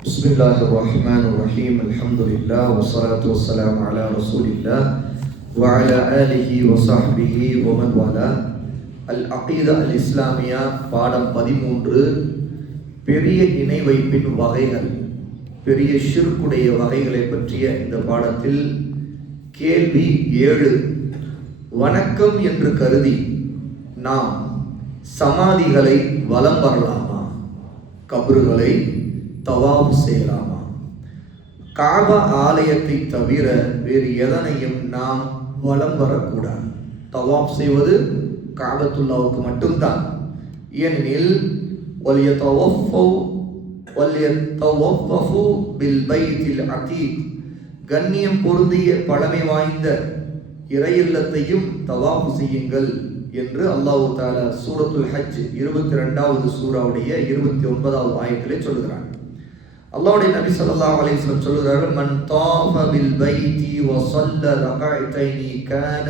بسم الله الرحمن الرحيم الحمد لله والصلاة والسلام على رسول الله وعلى آله وصحبه ومن والاه. அல்-அகீதா அல்-இஸ்லாமியா பாடம் 13 பெரிய இணை வைப்பின் வகைகள், பெரிய ஷிர்க்குடைய வகைகளை பற்றிய இந்த பாடத்தில் கேள்வி 7. வணக்கம் என்று கருதி நாம் சமாதிகளை வலம் வரலாமா? கபறுகளை தவாப் செய்யலாமா? காபா ஆலயத்தை தவிர வேறு எதனையும் நாம் வலம் வரக்கூடாது. தவாப் செய்வது காபத்துல்லாவுக்கு மட்டும்தான். ஏனெனில் கண்ணியம் பொருந்திய பழமை வாய்ந்த இறையில்லத்தையும் தவாப் செய்யுங்கள் என்று அல்லாஹ் தஆலா சூரத்துல் ஹஜ் 22வது சூராவுடைய 29வது ஆயத்திலே சொல்கிறார். அல்லாஹ்வுடைய நபி ஸல்லல்லாஹு அலைஹி வஸல்லம் சொல்கிறார்கள், மன் தாஃப பில் பைத்தி வ ஸல்ல ரகஅத்தைனி கான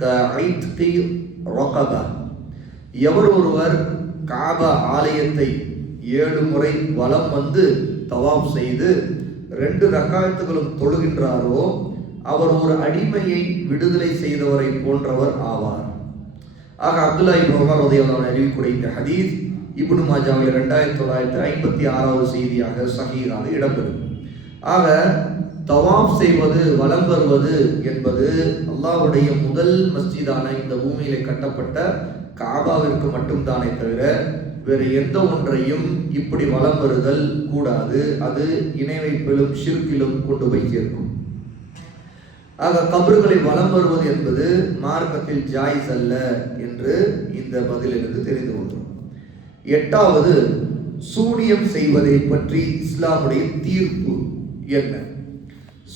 கஇத்கி ரகபா. எவர் ஒருவர் காபா ஆலயத்தை 7 முறை வலம் வந்து தவாப் செய்து 2 ரக்காத்துகளும் தொழுகின்றாரோ அவர் ஒரு அடிமையை விடுதலை செய்தவரை போன்றவர் ஆவார். ஆக அப்துல்லா இப்னு உமர் ரலியல்லாஹு அன்ஹு அறிவிக்கக்கூடிய இந்த ஹதீஸ் இப்னு மாஜாவில் 2956வது செய்தியாக சஹீஹாக இடம்பெறும். ஆக தவாப் செய்வது, வலம் வருவது என்பது அல்லாஹ்வுடைய முதல் மஸ்ஜிதான இந்த பூமியிலே கட்டப்பட்ட காபாவிற்கு மட்டும்தானே தவிர வேறு எந்த ஒன்றையும் இப்படி வலம் வருதல் கூடாது. அது இணை வைப்பிலும் ஷிர்கிலும் கொண்டு போய் சேர்க்கும். ஆக கபறுகளை வலம் வருவது என்பது மார்க்கத்தில் ஜாயிஸ் அல்ல என்று இந்த பதிலிலிருந்து தெரிந்து கொள்கிறோம். 8வது, சூனியம் செய்வதை பற்றி இஸ்லாமுடைய தீர்ப்பு என்ன?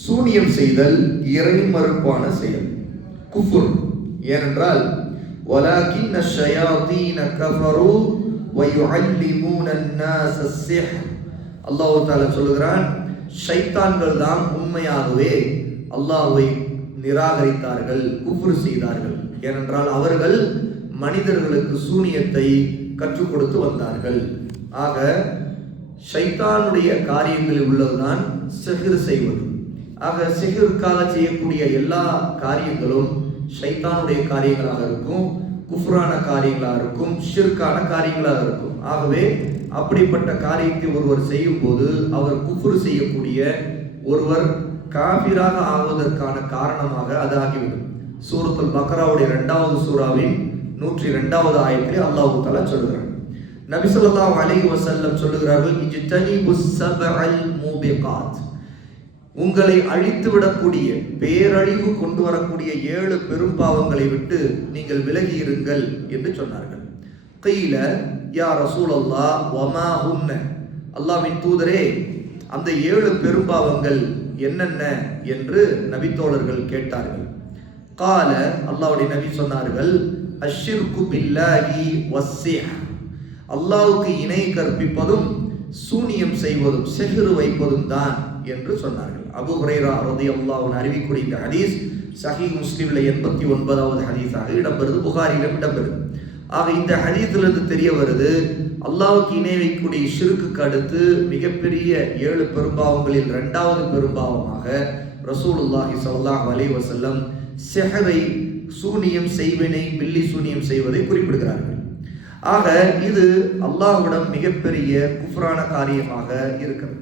சூனியம் செய்தல் இறை மறுப்பான செயல், குஃபுர். ஏனென்றால் வலாகின் ஷயாதீன கஃபரு வ யுஅல்லிமூன அன்-நாஸ அஸ்-சிஹ். அல்லாஹ் தஆலா சொல்கிறான், ஷைத்தான்கள் தான் உண்மையாகவே அல்லாஹ்வை நிராகரித்தார்கள், குஃப்ர் செய்தார்கள். ஏனென்றால் அவர்கள் மனிதர்களுக்கு சூனியத்தை கற்றுக் கொடுத்து வந்தார்கள். ஆக ஷைத்தானுடைய காரியங்களில் உள்ளதுதான் சிஹ்ர் செய்வது. ஆக சிஹ்ருக்காக செய்யக்கூடிய எல்லா காரியங்களும் ஷைத்தானுடைய காரியங்களாக இருக்கும், குஃப்ரான காரியங்களாக இருக்கும், ஷிர்கான காரியங்களாக இருக்கும். ஆகவே அப்படிப்பட்ட காரியத்தை ஒருவர் செய்யும் போது அவர் குஃப்ர் செய்யக்கூடிய ஒருவர் காபிராக ஆவதற்கான காரணமாக அது ஆகிவிடும். சூரத்துல் பக்ராவுடைய 2வது சூராவின் 102வது ஆயத்திலே அல்லாஹ் தஆலா சொல்கிறார். நபி ஸல்லல்லாஹு அலைஹி வஸல்லம் சொல்கிறார்கள், இஜ்தனிபுஸ் ஸபஅல் மூபிகாத். உங்களை அழித்து விடக்கூடிய, பேரழிவு கொண்டு வரக்கூடிய 7 பெரும் பாவங்களை விட்டு நீங்கள் விலகி இருங்கள் என்று சொன்னார்கள். கீல யா ரசூலல்லாஹ் வமா ஹுன்ன. அல்லாஹ்வின் தூதரே, அந்த 7 பெரும் பாவங்கள் என்னென்ன என்று நபித்தோழர்கள் கேட்டார்கள். கால, அல்லாஹ்வுடைய நபி சொன்னார்கள், அஷ்ஷிர்கு பில்லாஹி வஸ்ஸிஹ். அல்லாஹ்வுக்கு இணை கற்பிப்பதும் சூனியம் செய்வதும் சிஹ்ர் வைப்பதும் தான் என்று சொன்னார்கள். அபூ ஹுரைரா ரலியல்லாஹு அன்ஹு அறிவிக்கக்கூடிய இந்த ஹதீஸ் சஹீஹ் முஸ்லிம்ல 89வது ஹதீஸாக இடம்பெறுது, புகாரிலும் இடம்பெறுது. ஆக இந்த ஹதீஸிலிருந்து தெரிய வருது, அல்லாஹ்வுக்கு இணை வைக்கக்கூடிய ஷிர்க்குக்கு அடுத்து மிகப்பெரிய 7 பெரும்பாவங்களில் 2வது பெரும்பாவமாக ரசூலுல்லாஹி ஸல்லல்லாஹு அலைஹி வஸல்லம் சிஹ்ரை, சூனியம் செய்வினை, பில்லி சூனியம் செய்வதை குறிப்பிடுகிறார்கள். ஆக இது அல்லாஹ்விடம் மிகப்பெரிய குஃப்ரான காரியமாக இருக்கிறது.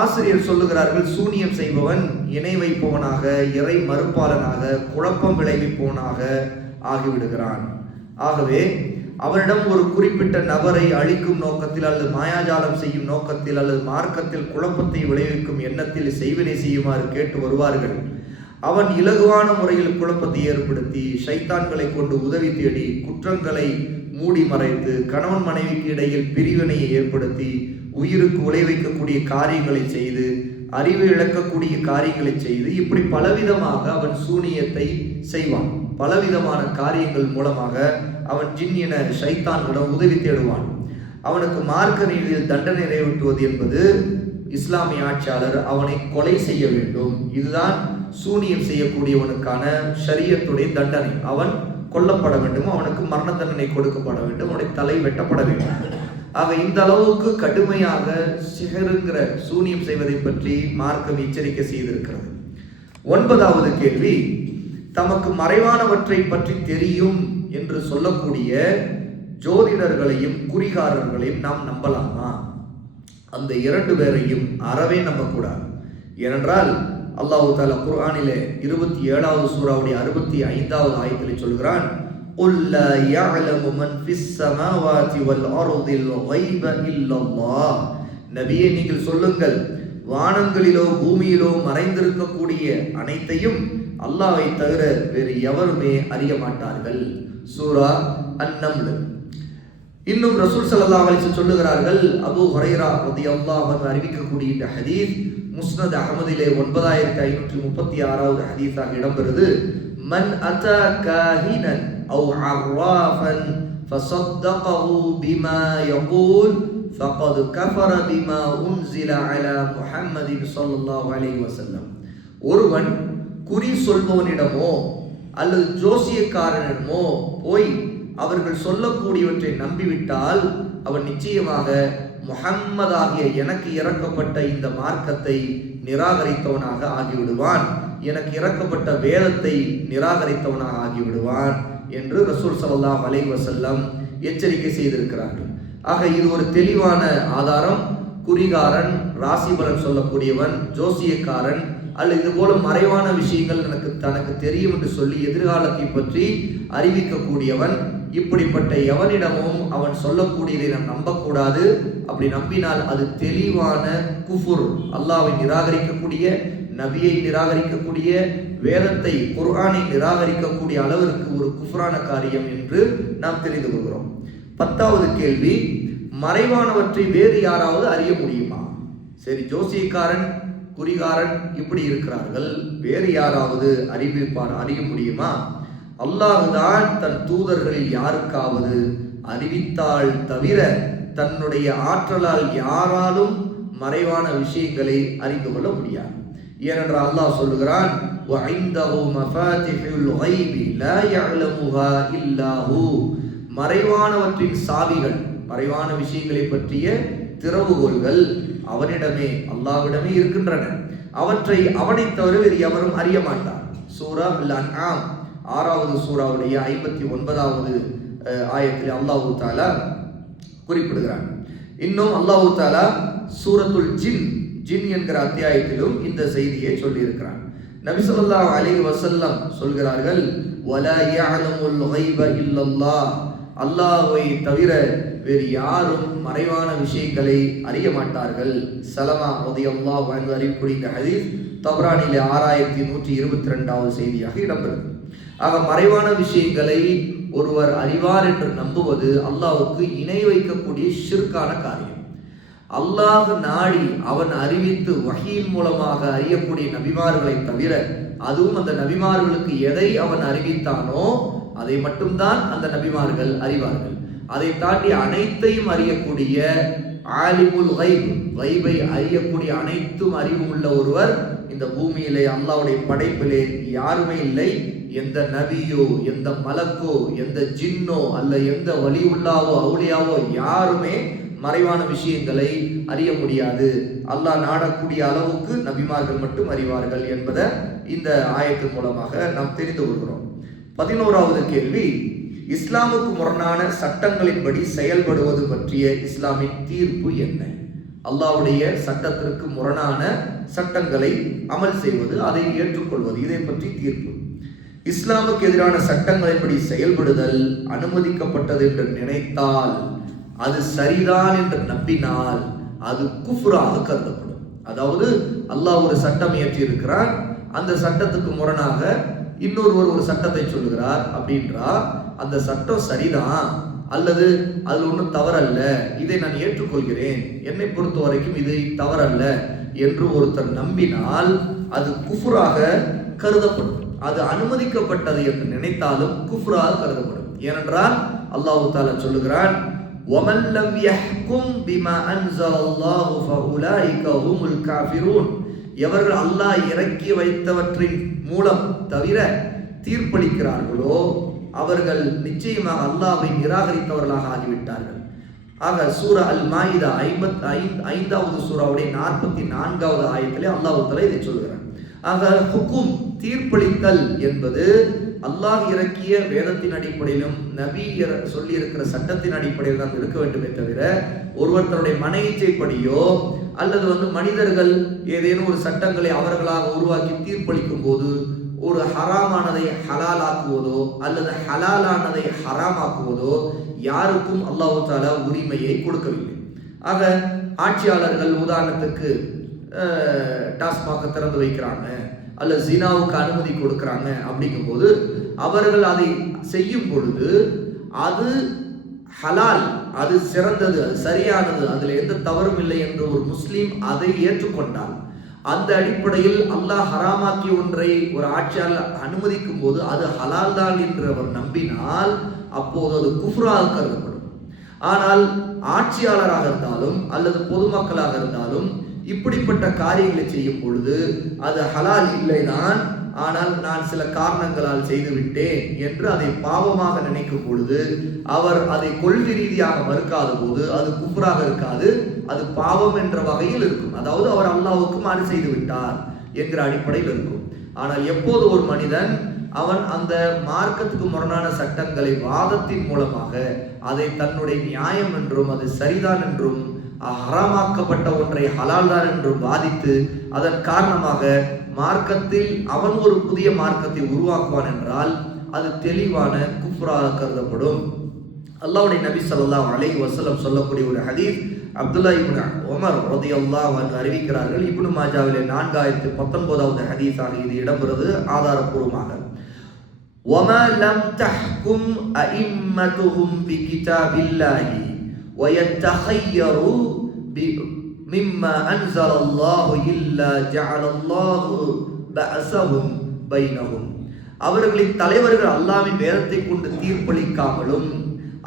ஆசிரியர் சொல்லுகிறார்கள், சூனியம் செய்பவன் இணை வைப்பவனாக, இறை மறுப்பாளனாக, குழப்பம் விளைவிப்பவனாக ஆகிவிடுகிறான். ஆகவே அவரிடம் ஒரு குறிப்பிட்ட நபரை அழிக்கும் நோக்கத்தில் அல்லது மாயாஜாலம் செய்யும் நோக்கத்தில் அல்லது மார்க்கத்தில் குழப்பத்தை விளைவிக்கும் எண்ணத்தில் செய்வினை செய்யுமாறு கேட்டு வருவார்கள். அவன் இலகுவான முறையில் குழப்பத்தை ஏற்படுத்தி ஷைத்தான்களை கொண்டு உதவி தேடி குற்றங்களை மூடி மறைத்து கணவன் மனைவிக்கு இடையில் பிரிவினையை ஏற்படுத்தி உயிருக்கு விளைவிக்கக்கூடிய காரியங்களை செய்து அறிவை இழக்கக்கூடிய காரியங்களை செய்து இப்படி பலவிதமாக அவன் சூனியத்தை செய்வான். பலவிதமான காரியங்கள் மூலமாக அவன் ஜின் என ஷைத்தான்களிடம் உதவி தேடுவான். அவனுக்கு மார்க்க ரீதியில் தண்டனை நிறைவேற்றுவது என்பது இஸ்லாமிய ஆட்சியாளர் அவனை கொலை செய்ய வேண்டும். இதுதான் சூனியம் செய்யக்கூடியவனுக்கான ஷரியத்துடைய தண்டனை. அவன் கொல்லப்பட வேண்டும், அவனுக்கு மரண தண்டனை கொடுக்கப்பட வேண்டும், அவனுடைய தலை வெட்டப்பட வேண்டும். ஆக இந்த அளவுக்கு கடுமையாக சிஹருங்கிற சூனியம் செய்வதை பற்றி மார்க்கம் எச்சரிக்கை செய்திருக்கிறது. 9வது கேள்வி, தமக்கு மறைவானவற்றை பற்றி தெரியும் என்று சொல்லக்கூடிய ஜோதிடர்களையும் குறிகாரர்களையும் நாம் நம்பலாமா? அந்த 2 பேரையும் அறவே நம்பக்கூடாது. ஏனென்றால் அல்லாஹ் தஆலா குர்ஆனிலே 27வது சூராவுடைய 65வது ஆயத்திலே சொல்கிறான், குல் லா யஅலமு மன் ஃபிஸ் ஸமாவாதி வல் அர்தில் கைப இல்லல்லாஹ். நபியே, நீங்கள் சொல்லுங்கள், வானங்களிலோ பூமியிலோ மறைந்திருக்கக்கூடிய அனைத்தையும் அல்லாஹ்வை தவிர வேறு எவருமே அறிய மாட்டார்கள். சூரா அன்-நம்ல். இன்னும் ரசூல் ஸல்லல்லாஹு அலைஹி வஸல்லம் சொல்லுகிறார்கள், அபூ ஹுரைரா ரலியல்லாஹு அன்ஹு அறிவிக்கக்கூடிய இந்த ஹதீஸ் முஸ்னத் அஹ்மதிலே 9536வது ஹதீஸாக இடம்பெறுது. மன் அத்தா காஹினன் அவ் அர்ராஃபன் ஃபஸத்தகஹு பிமா யகூல் ஃபகத் கஃபர பிமா உன்ஸில அலா முஹம்மதின் ஸல்லல்லாஹு அலைஹி வஸல்லம். ஒருவன் குறி சொல்பவனிடமோ அல்லது ஜோசியக்காரனிடமோ போய் அவர்கள் சொல்லக்கூடியவற்றை நம்பிவிட்டால் அவன் நிச்சயமாக முஹம்மதாகிய எனக்கு இறக்கப்பட்ட இந்த மார்க்கத்தை நிராகரித்தவனாக ஆகிவிடுவான், எனக்கு இறக்கப்பட்ட வேதத்தை நிராகரித்தவனாக ஆகிவிடுவான் என்று ரசூல் ஸல்லல்லாஹு அலைஹி வஸல்லம் எச்சரிக்கை செய்திருக்கிறார்கள். ஆக இது ஒரு தெளிவான ஆதாரம். குறிகாரன், ராசிபலன் சொல்லக்கூடியவன், ஜோசியக்காரன் அல்லது இது போல மறைவான விஷயங்கள் தனக்கு தெரியும் என்று சொல்லி எதிர்காலத்தை பற்றி அறிவிக்கக்கூடியவன், இப்படிப்பட்ட எவனிடமும் அவன் சொல்லக்கூடியதை நாம் நம்பக்கூடாது. அப்படி நம்பினால் அது தெளிவான குஃபுர், அல்லாஹ்வை நிராகரிக்கக்கூடிய, நபியை நிராகரிக்கக்கூடிய, வேதத்தை குர்ஆனை நிராகரிக்கக்கூடிய அளவிற்கு ஒரு குஃப்ரான காரியம் என்று நாம் தெரிந்து கொள்கிறோம். 10வது கேள்வி, மறைவானவற்றை வேறு யாராவது அறிய முடியுமா? சரி, ஜோசியக்காரன், குறிகாரன் இப்படி இருக்கிறார்கள், வேறு யாராவது அறிய முடியுமா? அல்லாஹ்தான் தன் தூதர்களில் யாருக்காவது அறிவித்தால் தவிர தன்னுடைய ஆற்றலால் யாராலும் மறைவான விஷயங்களை அறிந்து கொள்ள முடியாது. ஏனென்றால் அல்லாஹ் சொல்லுகிறான், வஇந்தஹு மஃபாத்திஹுல் கைபி லா யஅலமுஹா இல்லா ஹு. மறைவானவற்றின் சாவிகள், மறைவான விஷயங்களை பற்றிய திறவுகோல்கள் அவனிடமே, அல்லாஹ்விடமே இருக்கின்றன. அவற்றை அவனை தவிர வேறு எவரும் அறிய மாட்டார். சூரா அல்-அன்ஆம் 6வது சூராவுடைய 59வது ஆயத்தில் அல்லாஹ் தஆலா குறிப்பிடுகிறான். இன்னும் அல்லாஹ் தஆலா சூரத்துல் ஜின் என்கிற அத்தியாயத்திலும் இந்த செய்தியை சொல்லி இருக்கிறான். நபி ஸல்லல்லாஹு அலைஹி வஸல்லம் சொல்கிறார்கள், வலா யஅலமுல் கைப இல்லல்லாஹ். அல்லாஹ்வை தவிர வேறு யாரும் மறைவான விஷயங்களை அறிய மாட்டார்கள். சலமா ரலியல்லாஹு அன்ஹு அறிவிக்கக்கூடிய இந்த ஹதீஸ் தப்ரானிலே 6122வது செய்தியாக இடம்பெறும். ஆக மறைவான விஷயங்களை ஒருவர் அறிவார் என்று நம்புவது அல்லாஹ்வுக்கு இணை வைக்கக்கூடிய ஷிர்கான காரியம். அல்லாஹ் நாடி அவன் அறிவித்து வஹீயின் மூலமாக அறியக்கூடிய நபிமார்களை தவிர, அதுவும் அந்த நபிமார்களுக்கு எதை அவன் அறிவித்தானோ அதை மட்டும்தான் அந்த நபிமார்கள் அறிவார்கள். அதை தாண்டி அனைத்தையும் அறியக்கூடிய ஆலிமுல் கைப், கைபை அறியக்கூடிய அனைத்தும் அறிவு உள்ள ஒருவர் இந்த பூமியிலே அல்லாஹ்வுடைய படைப்பிலே யாருமே இல்லை. எந்த நபியோ, எந்த மலக்கோ, எந்த ஜின்னோ அல்ல எந்த வலியுல்லாவோ அவுலியாவோ யாருமே மறைவான விஷயங்களை அறிய முடியாது. அல்லாஹ் நாடக்கூடிய அளவுக்கு நபிமார்கள் மட்டும் அறிவார்கள் என்பதை இந்த ஆயத்தின் மூலமாக நாம் தெரிந்து கொள்கிறோம். 11வது கேள்வி, இஸ்லாமுக்கு முரணான சட்டங்களின்படி செயல்படுவது பற்றிய இஸ்லாமின் தீர்ப்பு என்ன? அல்லாஹ்வுடைய சட்டத்திற்கு முரணான சட்டங்களை அமல் செய்வது, அதை ஏற்றுக்கொள்வது, இதை பற்றி தீர்ப்பு. இஸ்லாமுக்கு எதிரான சட்டங்களின்படி செயல்படுதல் அனுமதிக்கப்பட்டது என்று நினைத்தால், அது சரிதான் என்று நம்பினால் அது குஃப்ராக கருதப்படும். அதாவது அல்லாஹ் ஒரு சட்டம் இயற்றி இருக்கிறார், அந்த சட்டத்துக்கு முரணாக இன்னொருவர் ஒரு சட்டத்தை சொல்லுகிறார் அப்படின்றா அந்த சட்டம் சரிதான் அல்லது அது ஒன்றும் தவறல்ல, இதை நான் ஏற்றுக்கொள்கிறேன், என்னை பொறுத்த வரைக்கும் இதை தவறல்ல என்று ஒருத்தர் நம்பினால் அது குஃப்ராக கருதப்படும். அது அனுமதிக்கப்பட்டது என்று நினைத்தாலும் குஃப்ராக கருதப்படும். ஏனென்றால் அல்லாஹ் தஆலா சொல்லுகிறான், وَمَنْ لَمْ يَحْكُمْ بِمَا أَنْزَلَ اللَّهُ فَأُولَٰئِكَ هُمُ الْكَافِرُونَ. எவர்கள் அல்லாஹ் இறக்கி வைத்தவற்றின் மூலம் தவிர தீர்ப்பளிக்கிறார்களோ அவர்கள் நிச்சயமாக அல்லாஹ்வை நிராகரித்தவர்களாக ஆகிவிட்டார்கள். ஆக சூரா அல் மாயிதா 55வது சூராவுடைய 44வது ஆயத்திலே அல்லாஹ் தஆலா இதை சொல்கிறார். ஆக ஹுக்கும் தீர்ப்பளித்தல் என்பது அல்லாஹ் இறக்கிய வேதத்தின் அடிப்படையிலும் நபி சொல்லி இருக்கிற சட்டத்தின் அடிப்படையில் தான் இருக்க வேண்டுமே தவிர ஒருவர் தன்னுடைய மன இச்சைப்படியோ அல்லது மனிதர்கள் ஏதேனும் ஒரு சட்டங்களை அவர்களாக உருவாக்கி தீர்ப்பளிக்கும் போது ஒரு ஹராமானதை ஹலால் ஆக்குவதோ அல்லது ஹலாலானதை ஹராம் ஆக்குவதோ யாருக்கும் அல்லாஹ் தஆலா உரிமையை கொடுக்கவில்லை. ஆக ஆட்சியாளர்கள் உதாரணத்துக்கு டாஸ்மாக திறந்து வைக்கிறாங்க அல்லது ஜினாவுக்கு அனுமதி கொடுக்கிறாங்க அப்படிங்கும்போது அவர்கள் அதை செய்யும் பொழுது அது ஹலால், அது சிறந்தது, அது சரியானது, அதில் எந்த தவறும் இல்லை என்று ஒரு முஸ்லீம் அதை ஏற்றுக்கொண்டால் அந்த அடிப்படையில் அல்லாஹ் ஹராமாக்கி ஒன்றை ஒரு ஆட்சியாளர் அனுமதிக்கும் போது அது ஹலால் தான் என்று அவர் நம்பினால் அப்போது அது குஃப்ராக கருதப்படும். ஆனால் ஆட்சியாளராக இருந்தாலும் அல்லது பொதுமக்களாக இருந்தாலும் இப்படிப்பட்ட காரியங்களை செய்யும் பொழுது அது ஹலால் இல்லைதான், ஆனால் நான் சில காரணங்களால் செய்துவிட்டேன் என்று அதை பாவமாக நினைக்கும் பொழுது அவர் அதை கொள்கை ரீதியாக மறுக்காத போது அது குஃப்ராக இருக்காது, அது பாவம் என்ற வகையில் இருக்கும். அதாவது அவர் அல்லாஹ்வுக்கு மாறு செய்து விட்டார் என்கிற அடிப்படையில் இருக்கும். ஆனால் எப்போது ஒரு மனிதன் அவன் அந்த மார்க்கத்துக்கு முரணான சட்டங்களை வாதத்தின் மூலமாக அதை தன்னுடைய நியாயம் என்றும் அது சரிதான் என்றும் ஹராமாக்கப்பட்ட ஒன்றை ஹலால் தான் என்றும் வாதித்து அதன் காரணமாக மார்க்கத்தில் அவன் ஒரு புதிய மார்க்கத்தை உருவாக்குவான் என்றால் அது தெளிவான குஃப்ராக கருதப்படும். அல்லாஹ்வுடைய நபி ஸல்லல்லாஹு அலைஹி வஸல்லம் சொல்லக்கூடிய ஒரு ஹதீஸ் அப்துல்லா இப்னு உமர் ரலியல்லாஹு அன்ஹு அறிவிக்கிறார்கள். இப்னு மாஜாவிலே 4019வது ஹதீஸாக இது இடம்பெறுவது ஆதாரப்பூர்வமாக. وَمَا لَمْ تَحْكُمْ أَئِمَّتُهُمْ بِكِتَابِ وَيَتَّخَيَّرُوا مِمَّا أَنزَلَ اللَّهُ إِلَّا جَعَلَ اللَّهُ بَأْسَهُمْ بَيْنَهُمْ. அவர்களின் தலைவர்கள் அல்லாஹ்வின் வேதத்தை கொண்டு தீர்ப்பளிக்காமலும்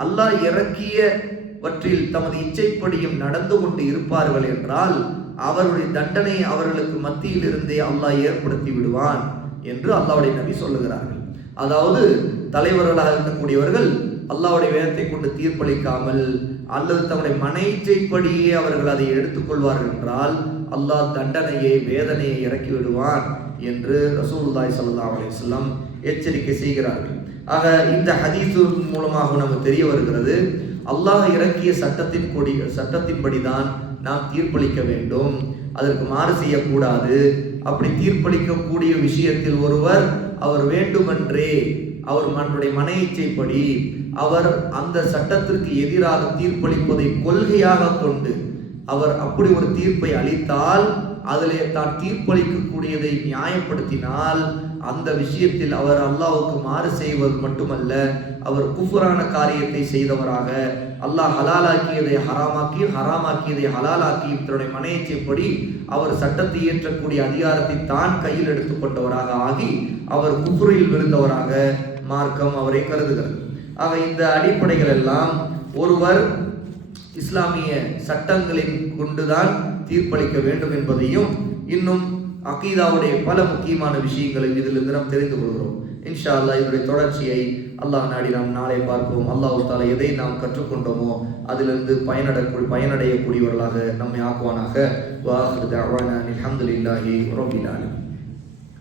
அல்லாஹ் இறக்கியவற்றில் தமது இச்சைப்படியும் நடந்து கொண்டு இருப்பார்கள் என்றால் அவருடைய தண்டனை அவர்களுக்கு மத்தியில் இருந்தே அல்லாஹ் ஏற்படுத்தி விடுவான் என்று அல்லாஹ்வுடைய நபி சொல்லுகிறார்கள். அதாவது தலைவர்களாக இருக்கக்கூடியவர்கள் அல்லாஹ்வுடைய வேதத்தை கொண்டு தீர்ப்பளிக்காமல் அல்லது தம்முடைய மன இச்சைப்படியே அவர்கள் அதை எடுத்துக்கொள்வார்கள் என்றால் அல்லாஹ் தண்டனையை வேதனையை இறக்கி விடுவான் என்று ரசூலுல்லாஹி ஸல்லல்லாஹு அலைஹி வஸல்லம் எச்சரிக்கை செய்கிறார்கள். ஆக இந்த ஹதீஸ் மூலமாக நமக்கு தெரிய வருகிறது, அல்லாஹ் இறக்கிய சட்டத்தின்படிதான் நாம் தீர்ப்பளிக்க வேண்டும், அதற்கு மாறு செய்யக்கூடாது. அப்படி தீர்ப்பளிக்கக்கூடிய விஷயத்தில் ஒருவர் அவர் வேண்டுமென்றே அவர் மன இச்சைப்படி அவர் அந்த சட்டத்திற்கு எதிராக தீர்ப்பளிப்பதை கொள்கையாக கொண்டு அவர் அப்படி ஒரு தீர்ப்பை அளித்தால் அதிலே தான் தீர்ப்பளிக்கக்கூடியதை நியாயப்படுத்தினால் அந்த விஷயத்தில் அவர் அல்லாஹ்வுக்கு மாறு செய்வது மட்டுமல்ல, அவர் குஃப்ரான காரியத்தை செய்தவராக, அல்லாஹ் ஹலாலாக்கியதை ஹராமாக்கி ஹராமாக்கியதை ஹலாலாக்கி தன்னுடைய மன இச்சைப்படி அவர் சட்டத்தை இயற்றக்கூடிய அதிகாரத்தை தான் கையில் எடுத்துக்கொண்டவராக ஆகி அவர் குஃப்ரில் விழுந்தவராக மார்க்கம் அவரை கருதுகிறது. ஆக இந்த அடிப்படைகள் எல்லாம் ஒருவர் இஸ்லாமிய சட்டங்களின் கொண்டுதான் தீர்ப்பளிக்க வேண்டும் என்பதையும் இன்னும் அகீதாவுடைய பல முக்கியமான விஷயங்களை இதிலிருந்து நாம் தெரிந்து கொள்கிறோம். இன்ஷா அல்லாஹ் இதனுடைய தொடர்ச்சியை அல்லாஹ் நாடி நாம் நாளை பார்ப்போம். அல்லாஹ் தஆலா எதை நாம் கற்றுக்கொண்டோமோ அதிலிருந்து பயனடையக்கூடியவர்களாக நம்மை ஆக்குவானாக. வ ஆகிரு தஅவானா அல்ஹம்துலில்லாஹி ரப்பில் ஆலமீன்.